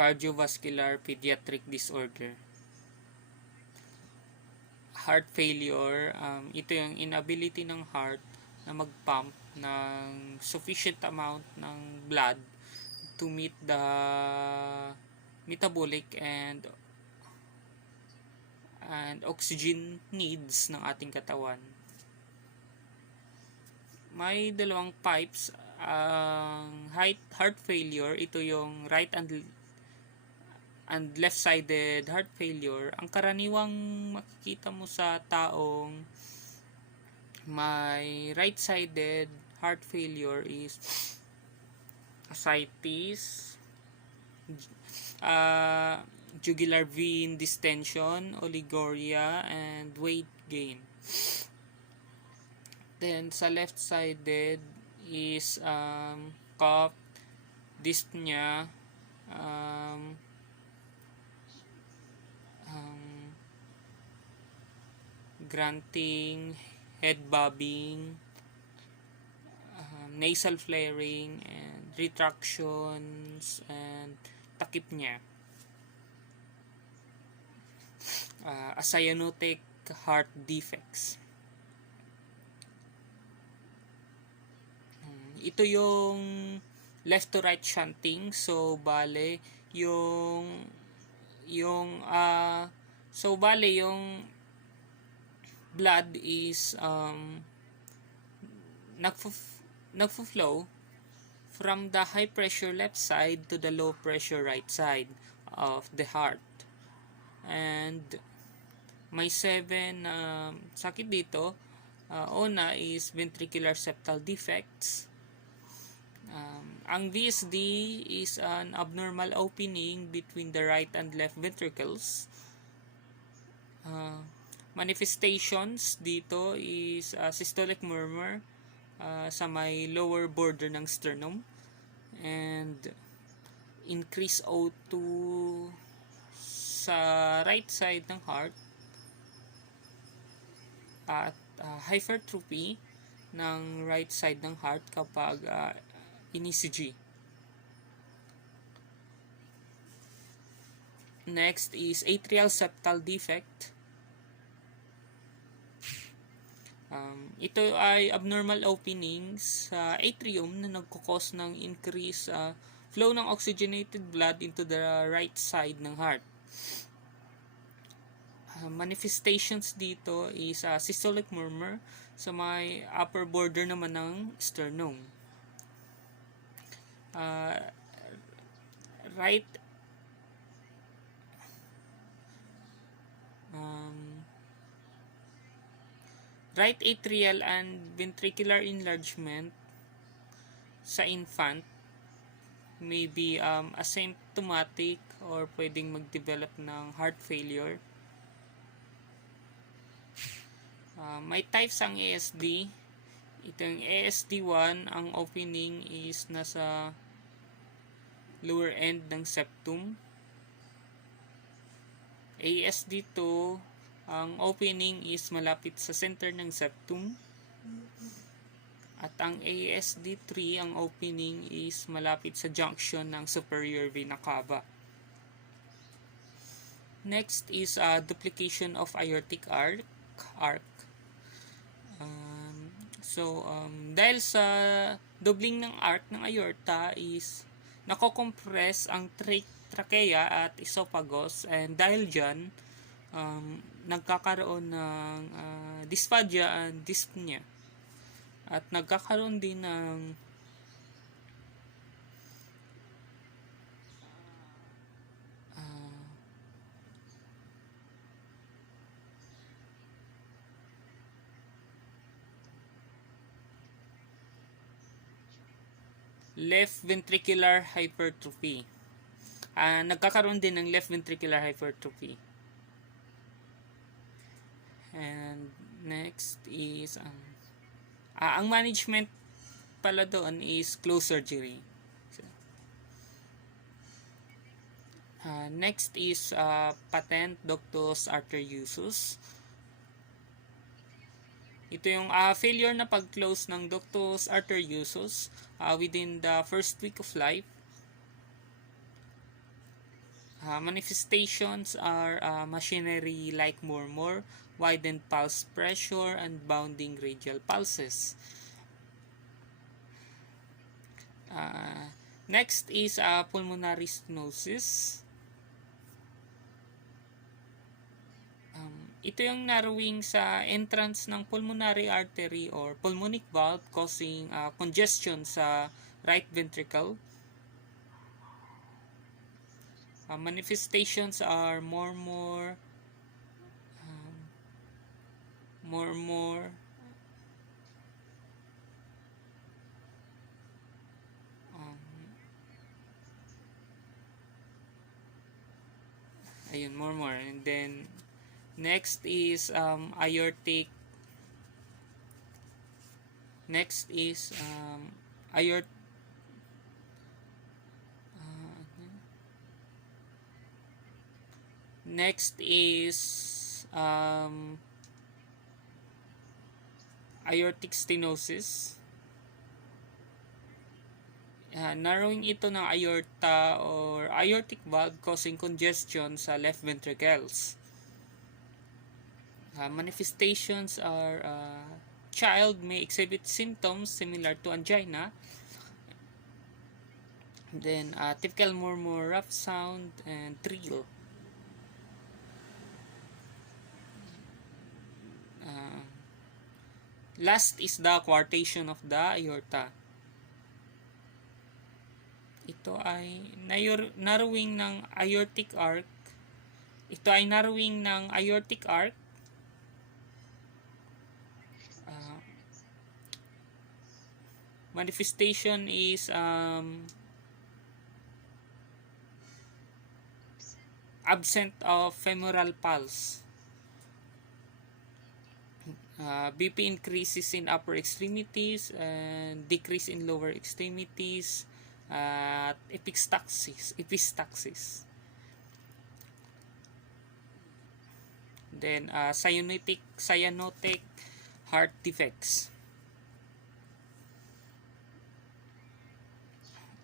cardiovascular pediatric disorder. Heart failure, ito yung inability ng heart na mag-pump ng sufficient amount ng blood to meet the metabolic and oxygen needs ng ating katawan. May dalawang types ang heart failure. Ito yung right and left-sided heart failure. Ang karaniwang makikita mo sa taong may right-sided heart failure is ascites, jugular vein distension, oliguria, and weight gain. Then sa left-sided is cough, dyspnea, grunting, head bobbing, nasal flaring, and retractions, and tachypnea. Cyanotic heart defects. Ito yung left to right shunting. So bale yung blood is nagfo-flow from the high pressure left side to the low pressure right side of the heart. And may 7 sakit dito. Una is ventricular septal defects. Ang VSD is an abnormal opening between the right and left ventricles. Manifestations dito is systolic murmur sa may lower border ng sternum, and increase O2 sa right side ng heart, at hypertrophy ng right side ng heart kapag in-ECG. Next is atrial septal defect. Ito ay abnormal openings sa atrium na nagkukos ng increase flow ng oxygenated blood into the right side ng heart. Manifestations dito is systolic murmur sa may upper border naman ng sternum. Right atrial and ventricular enlargement sa infant may be asymptomatic or pwedeng mag-develop ng heart failure. May types ang ASD. Itong ASD1, ang opening is nasa lower end ng septum. ASD2, ang opening is malapit sa center ng septum. At ang ASD3, ang opening is malapit sa junction ng superior vena cava. Next is duplication of aortic arc. Dahil sa doubling ng arc ng aorta is nako-compress ang trachea at esophagus, and dahil dyan nagkakaroon ng dysphagia and dyspnea, at nagkakaroon din ng left ventricular hypertrophy. Nagkakaroon din ng left ventricular hypertrophy. And next is ang management pala doon is closed surgery. Next is patent ductus arteriosus. Ito yung failure na pag-close ng ductus arteriosus within the first week of life. Manifestations are machinery like murmur, widened pulse pressure, and bounding radial pulses. Next is pulmonary stenosis. Ito yung narrowing sa entrance ng pulmonary artery or pulmonic valve causing congestion sa right ventricle. Manifestations are murmur, murmur, and then next is aortic. Next is aortic stenosis. Narrowing ito ng aorta or aortic valve causing congestion sa left ventricles. Manifestations are child may exhibit symptoms similar to angina. Then typical murmur, rough sound, and trill. Last is the coarctation of the aorta. Ito ay narrowing ng aortic arc. Manifestation is absent of femoral pulse. BP increases in upper extremities and decrease in lower extremities. Epistaxis. Then cyanotic heart defects.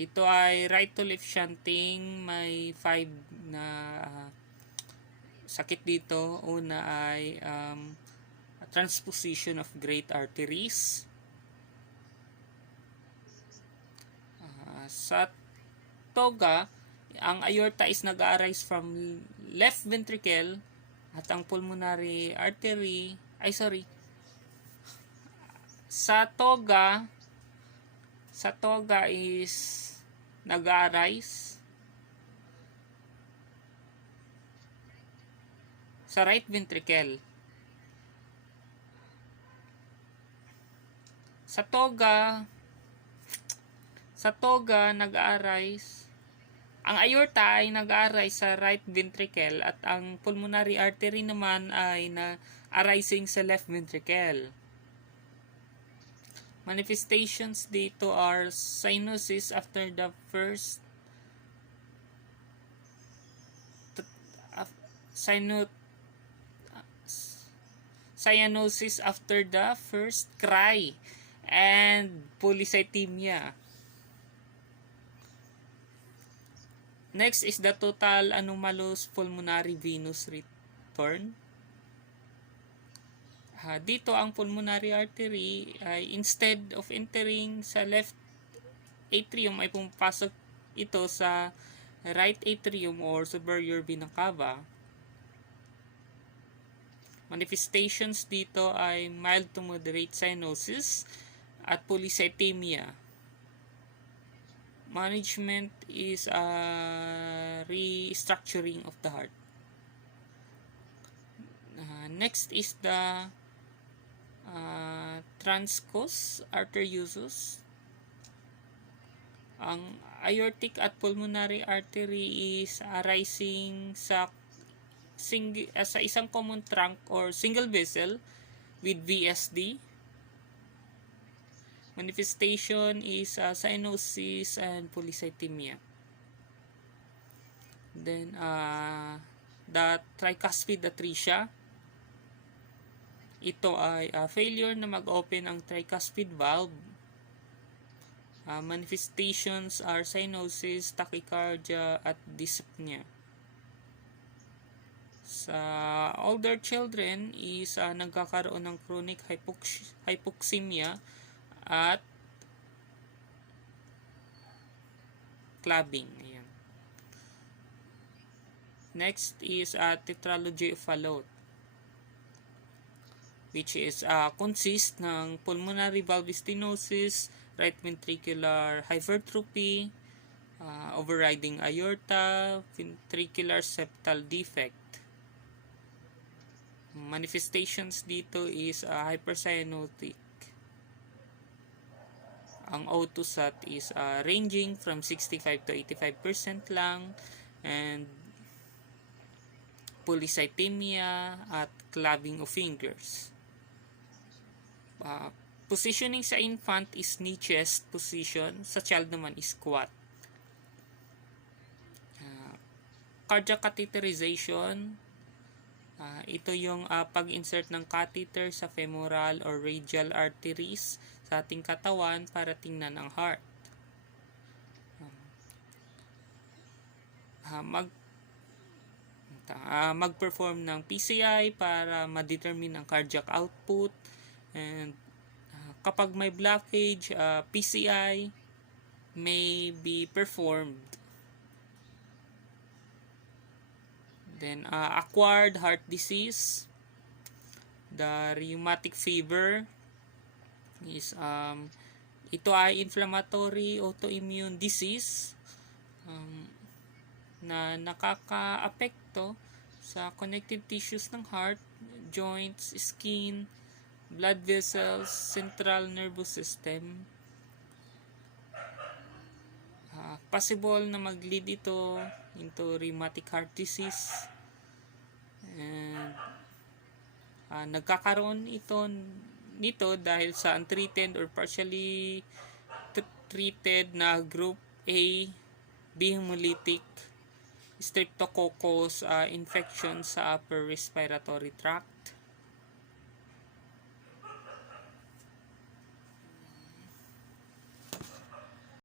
Ito ay right to left shunting, may 5 na sakit dito. Una ay transposition of great arteries. Sa toga, ang aorta is nag-arise from left ventricle at ang pulmonary artery sa toga is nag-arise sa right ventricle. Sa toga nag-arise, ang aorta ay nag-arise sa right ventricle at ang pulmonary artery naman ay na-arising sa left ventricle. Manifestations dito are cyanosis after the first cry and polycythemia. Next is the total anomalous pulmonary venous return. Dito ang pulmonary artery ay instead of entering sa left atrium ay pumapasok ito sa right atrium or superior vena cava. Manifestations dito ay mild to moderate cyanosis at polycythemia. Management is restructuring of the heart. Next is the transcos arteriosus. Ang aortic at pulmonary artery is arising sa isang common trunk or single vessel with VSD. Manifestation is cyanosis and polycythemia. Then the tricuspid atresia. Ito ay failure na mag-open ang tricuspid valve. Manifestations are cyanosis, tachycardia, at dyspnea. Sa older children is nagkakaroon ng chronic hypoxemia at clubbing. Ayan. Next is tetralogy of Fallot, which is consist ng pulmonary valve stenosis, right ventricular hypertrophy, overriding aorta, ventricular septal defect. Manifestations dito is hypercyanotic. Ang O2 SAT is ranging from 65 to 85% lang, and polycythemia at clubbing of fingers. Positioning sa infant is knee chest position, sa child naman is squat. Cardiac catheterization, ito yung pag-insert ng catheter sa femoral or radial arteries sa ating katawan para tingnan ang heart. Mag-perform ng PCI para ma-determine ang cardiac output, and kapag may blockage, PCI may be performed. Then acquired heart disease, the rheumatic fever is ito ay inflammatory autoimmune disease na nakaka-apekto sa connective tissues ng heart, joints, skin, blood vessels, central nervous system. Possible na mag-lead ito into rheumatic heart disease, and nagkakaroon nito dahil sa untreated or partially treated na group A B hemolytic streptococcus infection sa upper respiratory tract.